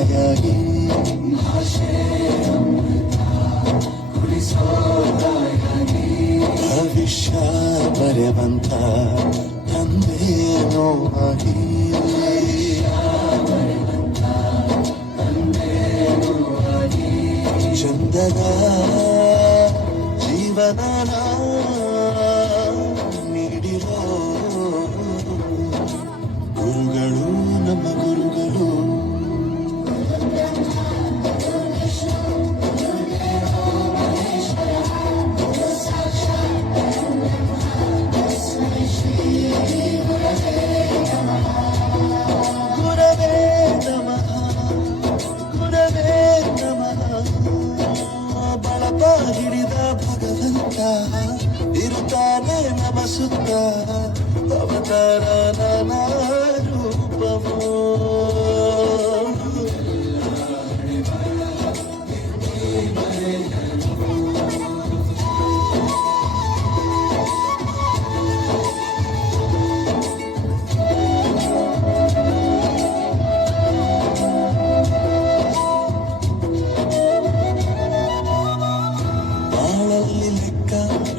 Hayalin Havisha Bharyavanta Tande no Ahi Chandana Jivanana ಭಗವಂತ ಇರುತ್ತಾನೆ ನಮ ಸುತ್ತ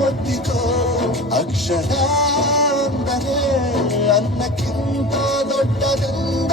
ಒತ್ತಿಕೋ ಅಕ್ಷರ ಅಂದರೆ ಅನ್ನಕ್ಕಿಂತ ದೊಡ್ಡದೆಂದ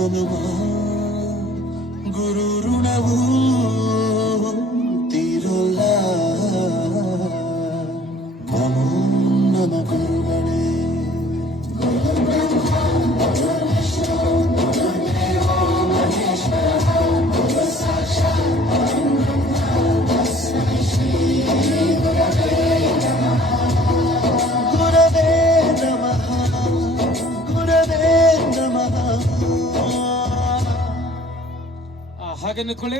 ஜனமா குரு ருணவும் ಹಾಗೆ ನಿಂತ್ಕೊಳ್ಳಿ